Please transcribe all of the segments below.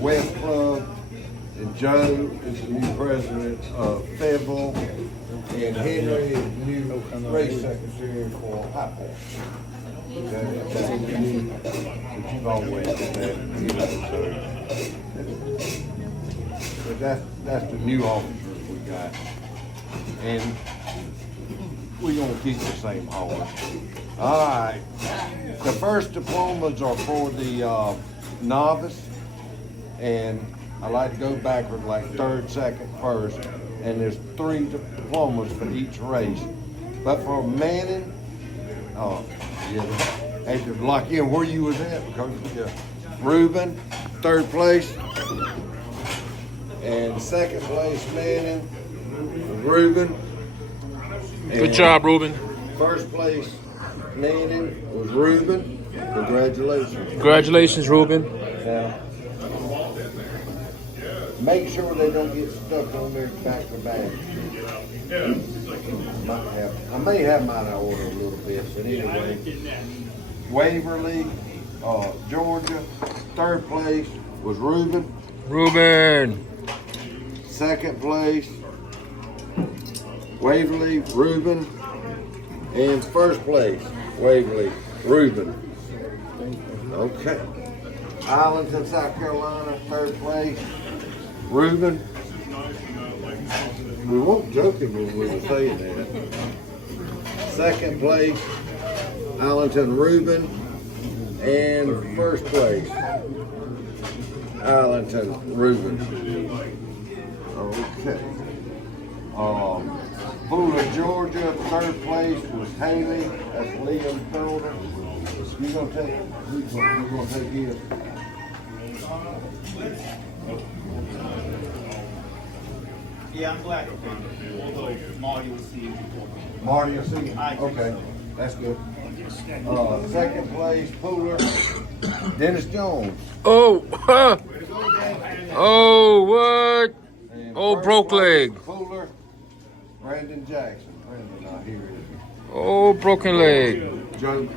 West Club, and Joe is the new president of Fayetteville, and Henry is the new race secretary for High Point. Okay, that's the new, but you've always been that, you know, so. But that's the new officers we got. And we're gonna keep the same horse. All right, the first diplomas are for the novice, and I like to go backward, like third, second, first, and there's 3 diplomas for each race. But for Manning, yeah, I had to lock in where you was at because Reuben, third place, and second place Manning, Reuben. Good job, Reuben. First place Manning was Reuben. Congratulations. Congratulations, Reuben. Now, make sure they don't get stuck on there back to back. I may have mine out of order a little bit, but anyway. Waverly, Georgia. Third place was Reuben. Reuben. Second place, Waverly, Reuben. And first place, Waverly, Reuben. Okay. Arlington, South Carolina, third place, Reuben. We weren't joking when we were saying that. Second place, Arlington, Reuben. And first place, Arlington, Reuben. Okay. Fuller, Georgia, third place was Haley. That's Liam Felder. You gonna take? You're gonna take his. Yeah, I'm glad. Although Marty will see you before. Marty will see you? Okay, that's good. Second place, Fuller, Dennis Jones. Oh, huh. Oh, what? And Oh, first broke place, leg. Fuller, Brandon Jackson. Brandon not here, is Oh, broken leg. he? Joe.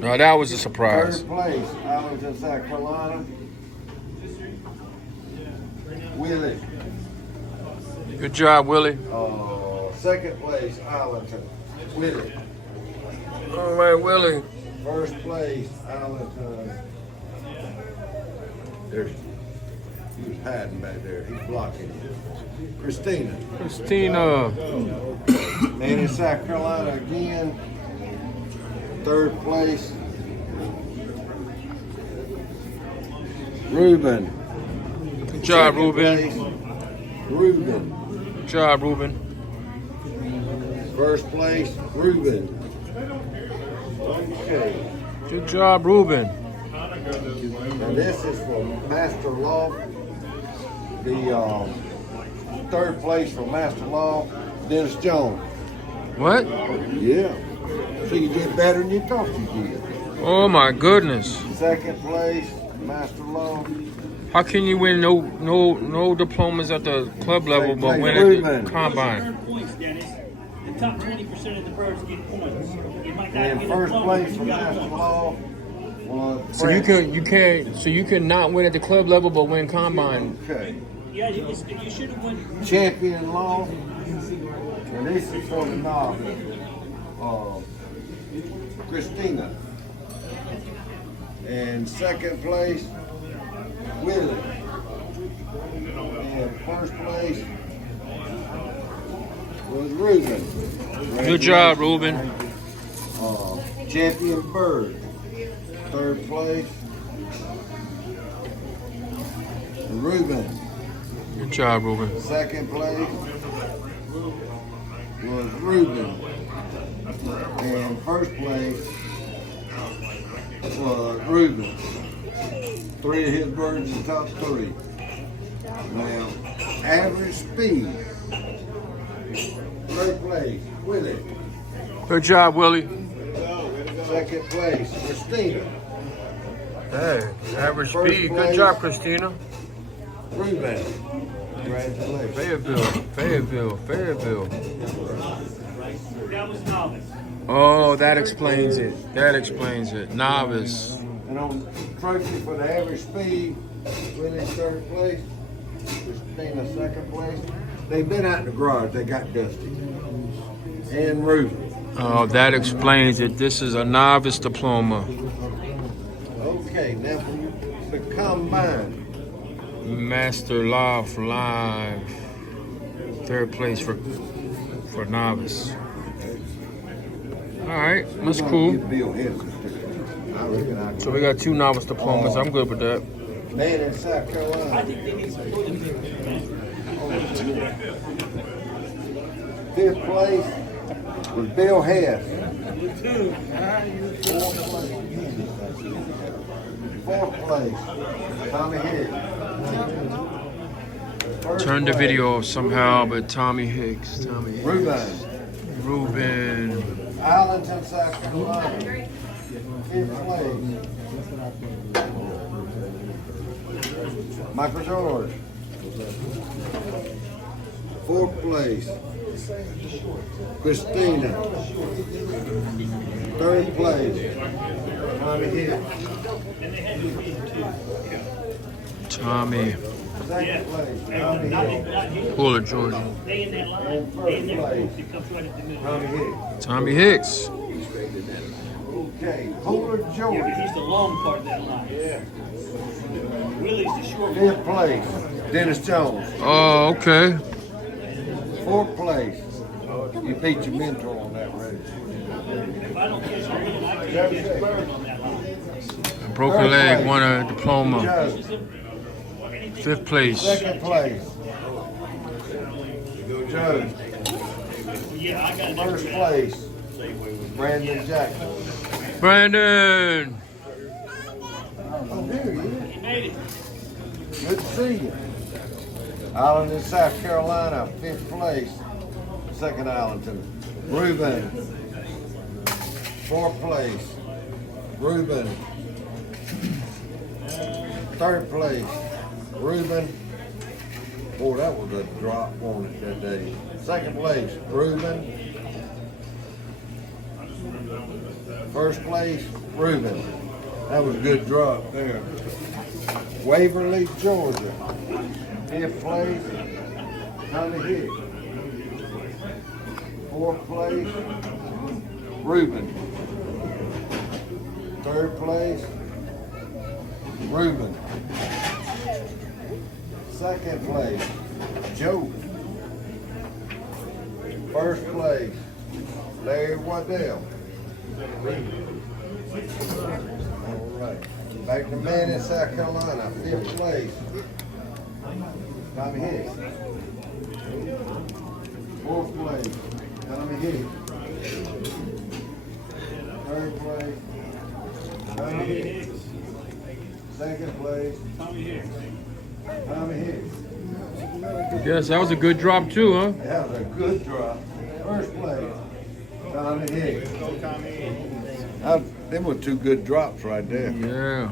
No, that was a surprise. Third place, Arlington, South Carolina. Willie. Good job, Willie. Second place, Arlington. Willie. All right, Willie. First place, Arlington. There's, he was hiding back there. He's blocking you. Christina. Christina. And in South Carolina again. Third place, Reuben. Good job, Second Reuben. place, Reuben. Good job, Reuben. First place, Reuben. Okay. Good job, Reuben. And this is for Master Law. The third place for Master Law, Dennis Jones. What? Yeah. So you did better than you thought you did. Oh my goodness. Second place, Master Law. How can you win no diplomas at the club level but win at the combine? Points, Dennis. The top 20% of the birds get points. You might not And get first a place for Master Law was So you can not win at the club level but win combine. Okay. Yeah, you should have won. Champion Law. And this is for the novice. Christina. And second place, Willie. And first place was Reuben. Good job, Reuben. Champion Bird. Third place, Reuben. Good job, Reuben. Second place was Reuben. And first place was Reuben. 3 of his birds in the top 3. Now, average speed. Third place, Willie. Good job, Willie. Second place, Christina. Hey, average First speed. place. Good job, Christina. Reuben. Congratulations. Fayetteville. That was novice. Oh, that explains it. Novice. And on trophy for the average speed, Willie's third place, Christina second place. They've been out in the garage, they got dusty. And Ruben. Oh, that explains it. This is a novice diploma. Okay, now for the combine. Master Loft Live. Third place for novice. All right, that's cool. Bill Henson. I reckon I So we got 2 novice diplomas. I'm good with that. Man in South Carolina. Fifth place was Bill Hess. Fourth place, Tommy Hicks. Turn the video off somehow, but Tommy Hicks. Ruben. Arlington, South Carolina. Fifth place. Michael George. Fourth place. Christina. Third place. Tommy Hicks. Tommy. Second place. Tommy Hicks. Puller, Georgia. And first place. Tommy Hicks. Tommy Hicks. Okay. Puller, Georgia. He's the long part of that line. Yeah. Willie's the short part. Fifth place. Dennis Jones. Oh, okay. Fourth place. You beat your mentor on that race. If I don't catch Willie, I can't catch Bird on that line. Broken leg, won a diploma. Joe. 5th place. Second place. Joe. Yeah, I got it. First place. Brandon Jackson. Brandon. Oh, there he is. He made it. Good to see you. Arlington, South Carolina, 5th place. Second Arlington. Ruben. 4th place. Ruben. 3rd place. Ruben. Boy, that was a drop on it that day. 2nd place. Ruben. 1st place. Ruben. That was a good drop there. Waverly, Georgia. 5th place, Tommy Hicks. 4th place, Ruben. 3rd place, Ruben. 2nd place, Joe. 1st place, Larry Waddell. All right. Back to Manning, South Carolina, 5th place. Tommy Hicks. 4th place, Tommy Hicks. 3rd place, Tommy Hicks. 2nd place, Tommy Hicks. Tommy Hicks. Yes, that was a good drop too, huh? That was a good drop. 1st place, Tommy Hicks. Them were 2 good drops right there. Yeah.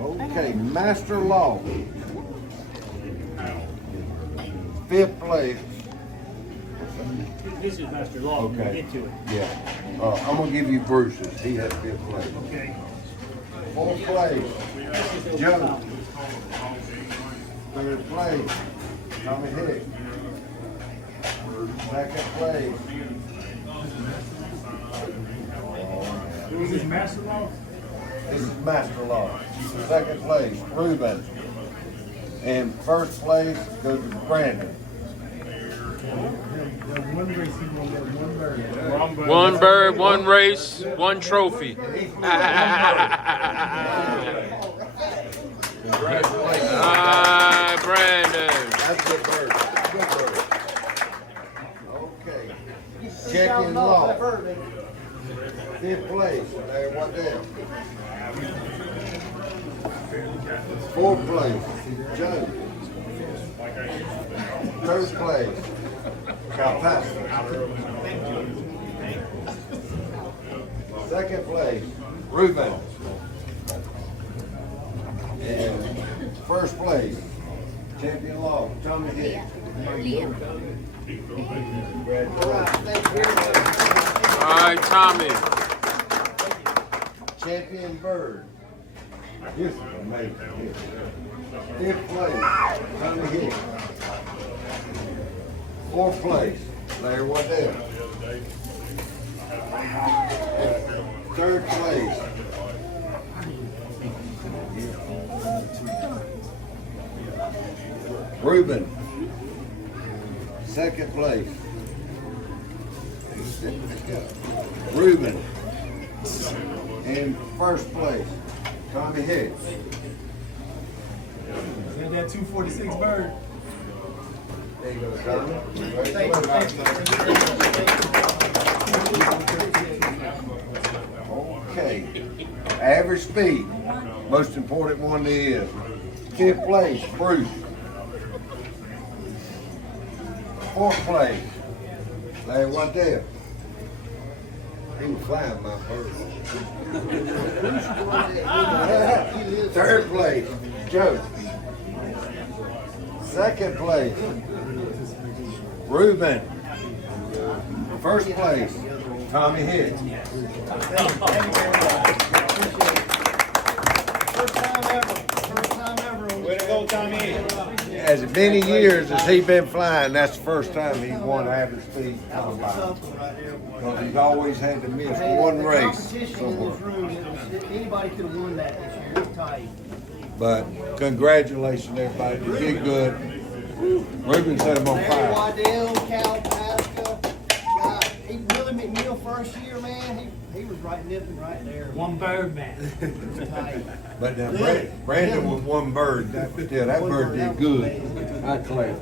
Okay, Master Law. 5th place. This is Master Law. We'll Okay. get to it. Yeah. I'm gonna give you Bruce's. He had 5th place. Okay. 4th place, Joe. 3rd place, Tommy Hicks. 2nd place. This is Master Law? This is Master Law. 2nd place, Ruben. And 1st place goes to Brandon. One bird, one race, one trophy. Brandon. That's good bird. Good bird. Okay. Champion Law. 5th place, Larry Waddell. 4th place, Joe. 3rd place, Calpasas. 2nd place, Ruben. And 1st place, Champion Law, Tommy Hicks. Congratulations. right, Tommy. Champion bird. This is amazing. Fifth place, Tommy Hicks. Fourth place, Larry Waddell. Third place. Reuben. Second place. Reuben. And first place, Tommy Hicks. Got that 246 bird. There you go, Tommy. Okay. Average speed, most important one is. Fifth place, Bruce. Fourth place, Larry Waddell. He was flying my bird. Third place, Joe. Second place, Reuben. First place, Tommy Hicks. First time ever. First time ever. Way to go, Tommy. As many years as he's been flying, that's the first time he's won average speed combine. Because he's always had to miss one The race competition in this somewhere. room, anybody could have won that this year. It was tight. But congratulations, everybody. You did good. Reuben set him on Larry fire. Waddell, Cal Pasca, God, Willie McNeil first year, man, he was right nipping right there. One bird, man. It was tight. But now Brandon was one bird. That bird did good. I claim.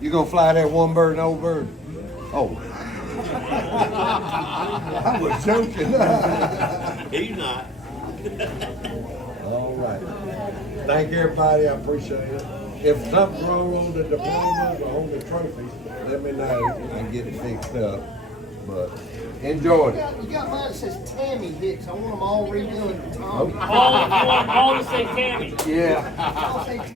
You gonna fly that one bird, old bird? Oh. I was joking. He's not. All right. Thank everybody. I appreciate it. If something's wrong on the diplomas or on the trophies, let me know. I can get it fixed up. But enjoy it. You got mine that says Tammy Hicks. I want them all redone to Tommy. All to say Tammy. Yeah. I'll say